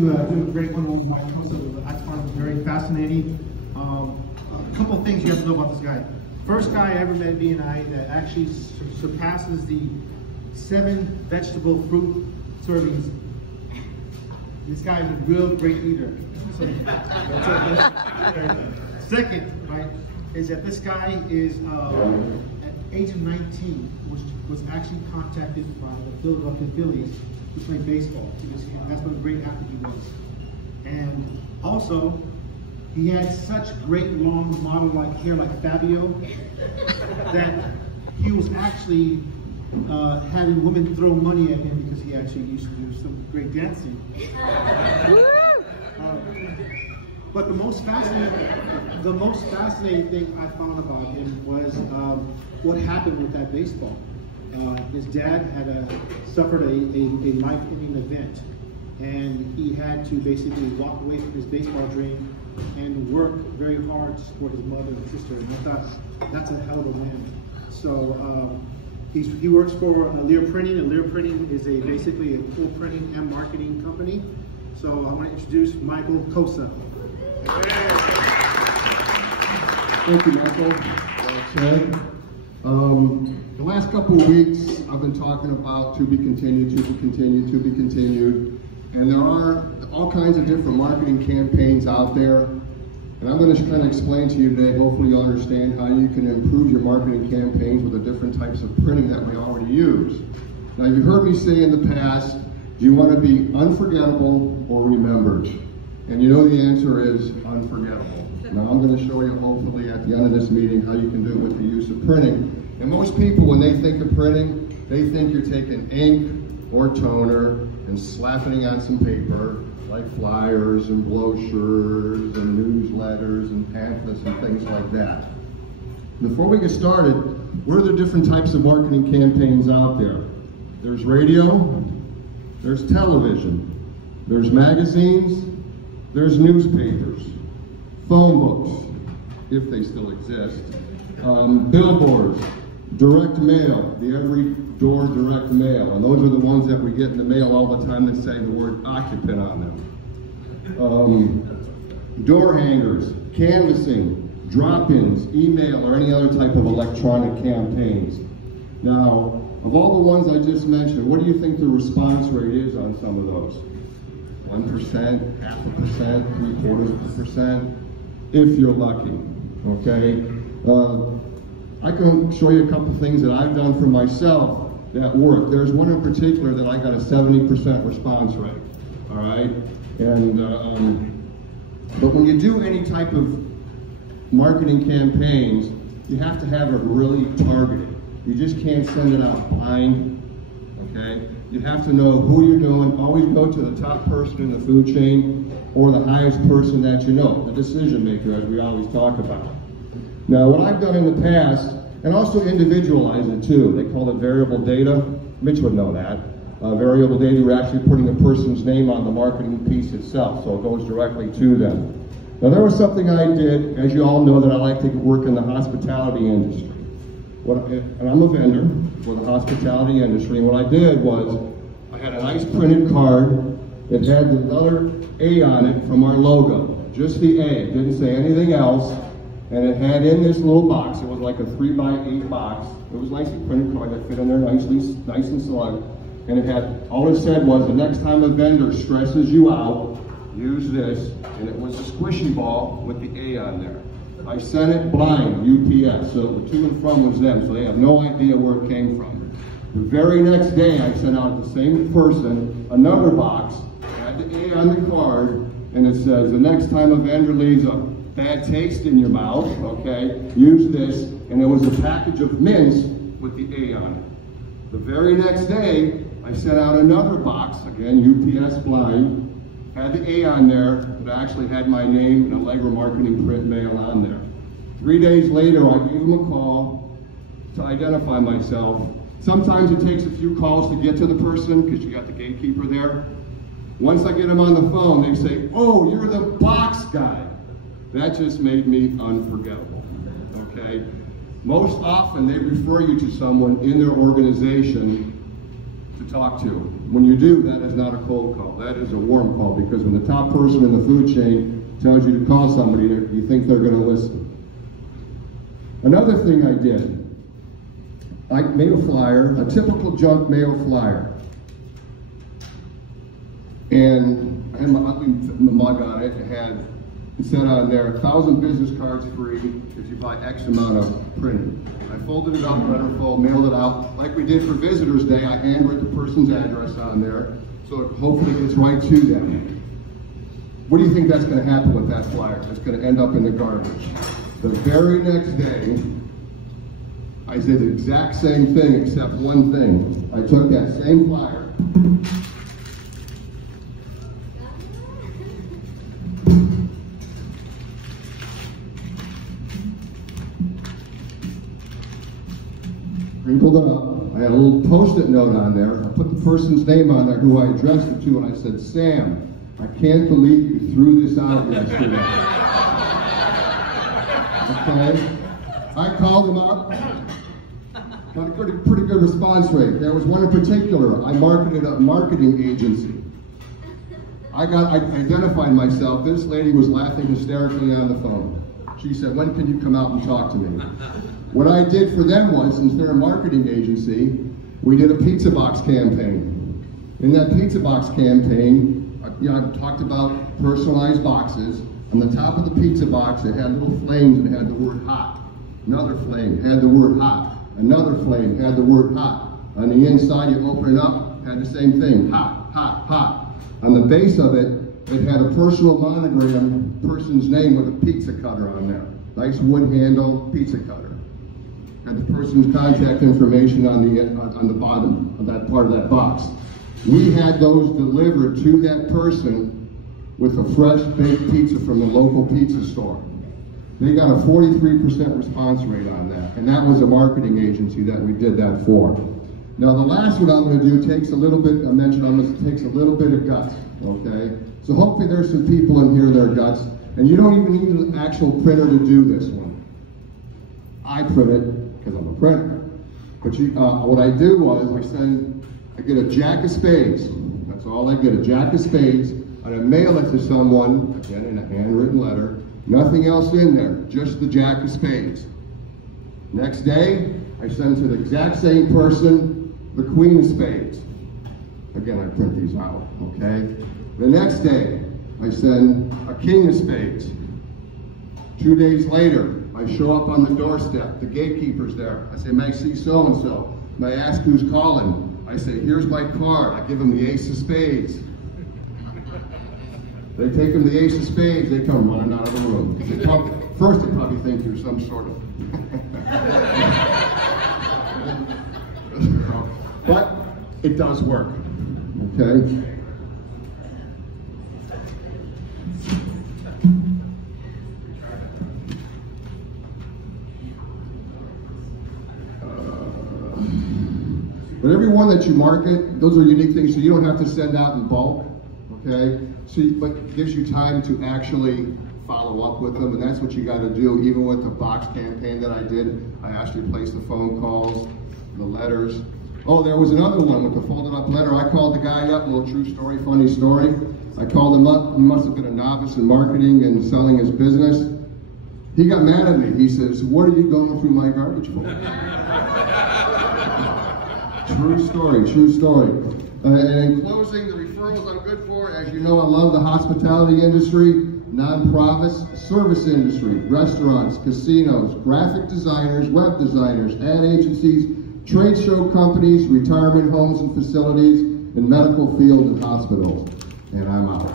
to do a great one-on-one with Mike Kosa. I found it very fascinating. A couple of things you have to know about this guy. First guy I ever met, B&I, that actually surpasses the 7 vegetable fruit servings. This guy is a real great eater. So, second, right, is that this guy is at age of 19, was actually contacted by the Philadelphia Phillies to play baseball. That's what a great athlete he was. And also, he had such great long model-like hair like Fabio that he was actually having women throw money at him because he actually used to do some great dancing. But the most fascinating thing I found about him was what happened with that baseball. His dad had suffered a life-ending event, and he had to basically walk away from his baseball dream and work very hard to support his mother and sister. And I thought, that's a hell of a man. So he works for Leyva Printing, and Leyva Printing is basically a full printing and marketing company. So I want to introduce Michael Kosa. Thank you, Michael. The last couple of weeks, I've been talking about to be continued, to be continued, to be continued. And there are all kinds of different marketing campaigns out there. And I'm going to kind of explain to you today, hopefully you'll understand how you can improve your marketing campaigns with the different types of printing that we already use. Now, you've heard me say in the past, do you want to be unforgettable or remembered? And you know the answer is unforgettable. Now, I'm going to show you, hopefully, at the end of this meeting, how you can do it with the use of printing. And most people, when they think of printing, they think you're taking ink or toner and slapping it on some paper, like flyers and brochures and newsletters and pamphlets and things like that. Before we get started, what are the different types of marketing campaigns out there? There's radio, there's television, there's magazines, there's newspapers, phone books, if they still exist, billboards, direct mail, the every door direct mail, and those are the ones that we get in the mail all the time that say the word occupant on them. Door hangers, canvassing, drop-ins, email, or any other type of electronic campaigns. Now, of all the ones I just mentioned, what do you think the response rate is on some of those? 1%, 0.5%, 0.75%, if you're lucky, okay? I can show you a couple things that I've done for myself that work. There's one in particular that I got a 70% response rate, all right? And, but when you do any type of marketing campaigns, you have to have it really targeted. You just can't send it out blind, okay? You have to know who you're doing. Always go to the top person in the food chain or the highest person that you know, the decision maker, as we always talk about. Now, what I've done in the past, and also individualize it too, they call it variable data. Mitch would know that. Variable data, you're actually putting a person's name on the marketing piece itself, so it goes directly to them. Now, there was something I did, as you all know, that I like to work in the hospitality industry. And I'm a vendor for the hospitality industry, and what I did was, I had a nice printed card that had the letter A on it from our logo, just the A, it didn't say anything else, and it had in this little box, it was like a 3x8 box, it was nicely printed card that fit in there nice and snug, and it had, all it said was, the next time a vendor stresses you out, use this, and it was a squishy ball with the A on there. I sent it blind, UPS, so the to and from was them, so they have no idea where it came from. The very next day, I sent out the same person another box, had the A on the card, and it says, the next time a vendor leaves a bad taste in your mouth, okay, use this, and it was a package of mints with the A on it. The very next day, I sent out another box, again, UPS blind, had the A on there, but actually had my name and a Leyva marketing print mail on there. 3 days later, I gave them a call to identify myself. Sometimes it takes a few calls to get to the person because you got the gatekeeper there. Once I get them on the phone, they say, oh, you're the box guy. That just made me unforgettable, okay? Most often, they refer you to someone in their organization to talk to. When you do, that is not a cold call. That is a warm call, because when the top person in the food chain tells you to call somebody, you think they're going to listen. Another thing I did, I made a flyer, a typical junk mail flyer. And I had my mug on it. It said on there, 1,000 business cards free if you buy X amount of printing. I folded it up, letterfold, mailed it out. Like we did for Visitors Day, I handwrote the person's address on there, so it hopefully gets right to them. What do you think that's going to happen with that flyer? It's going to end up in the garbage. The very next day, I did the exact same thing except one thing. I took that same flyer, wrinkled it up. I had a little Post-it note on there. I put the person's name on there who I addressed it to, and I said, "Sam, I can't believe you threw this out yesterday." Okay? I called him up. Got a pretty good response rate. There was one in particular. I marketed a marketing agency. I identified myself. This lady was laughing hysterically on the phone. She said, "When can you come out and talk to me?" What I did for them was, since they're a marketing agency, we did a pizza box campaign. In that pizza box campaign, I talked about personalized boxes. On the top of the pizza box, it had little flames and it had the word hot. Another flame had the word hot. Another flame had the word hot. On the inside, you open it up, had the same thing, hot, hot, hot. On the base of it, it had a personal monogram, person's name with a pizza cutter on there. Nice wood handle pizza cutter. Had the person's contact information on the bottom of that part of that box. We had those delivered to that person with a fresh baked pizza from the local pizza store. They got a 43% response rate on that, and that was a marketing agency that we did that for. Now the last one I'm going to do takes a little bit, I mentioned on this, takes a little bit of guts, okay? So hopefully there's some people in here that are guts, and you don't even need an actual printer to do this one. I print it because I'm a printer. But what I do was I get a jack of spades. That's all I get, a jack of spades. And I mail it to someone, again in a handwritten letter. Nothing else in there, just the jack of spades. Next day, I send to the exact same person the queen of spades. Again, I print these out, okay? The next day, I send a king of spades. 2 days later, I show up on the doorstep, the gatekeeper's there. I say, "May I see so-and-so?" May I ask who's calling? I say, "Here's my card." I give them the ace of spades. They take them the ace of spades, they come running out of the room. First they probably think you're some sort of... But it does work, okay? But every one that you market, those are unique things, so you don't have to send out in bulk, okay? But it gives you time to actually follow up with them, and that's what you got to do. Even with the box campaign that I did, I actually placed the phone calls, the letters. Oh, there was another one with the folded up letter. I called the guy up, a little true story, funny story. I called him up. He must have been a novice in marketing and selling his business. He got mad at me. He says, "What are you going through my garbage for?" True story, true story. And in closing, the referrals I'm good for, as you know, I love the hospitality industry, nonprofits, service industry, restaurants, casinos, graphic designers, web designers, ad agencies, trade show companies, retirement homes and facilities, and medical field and hospitals. And I'm out.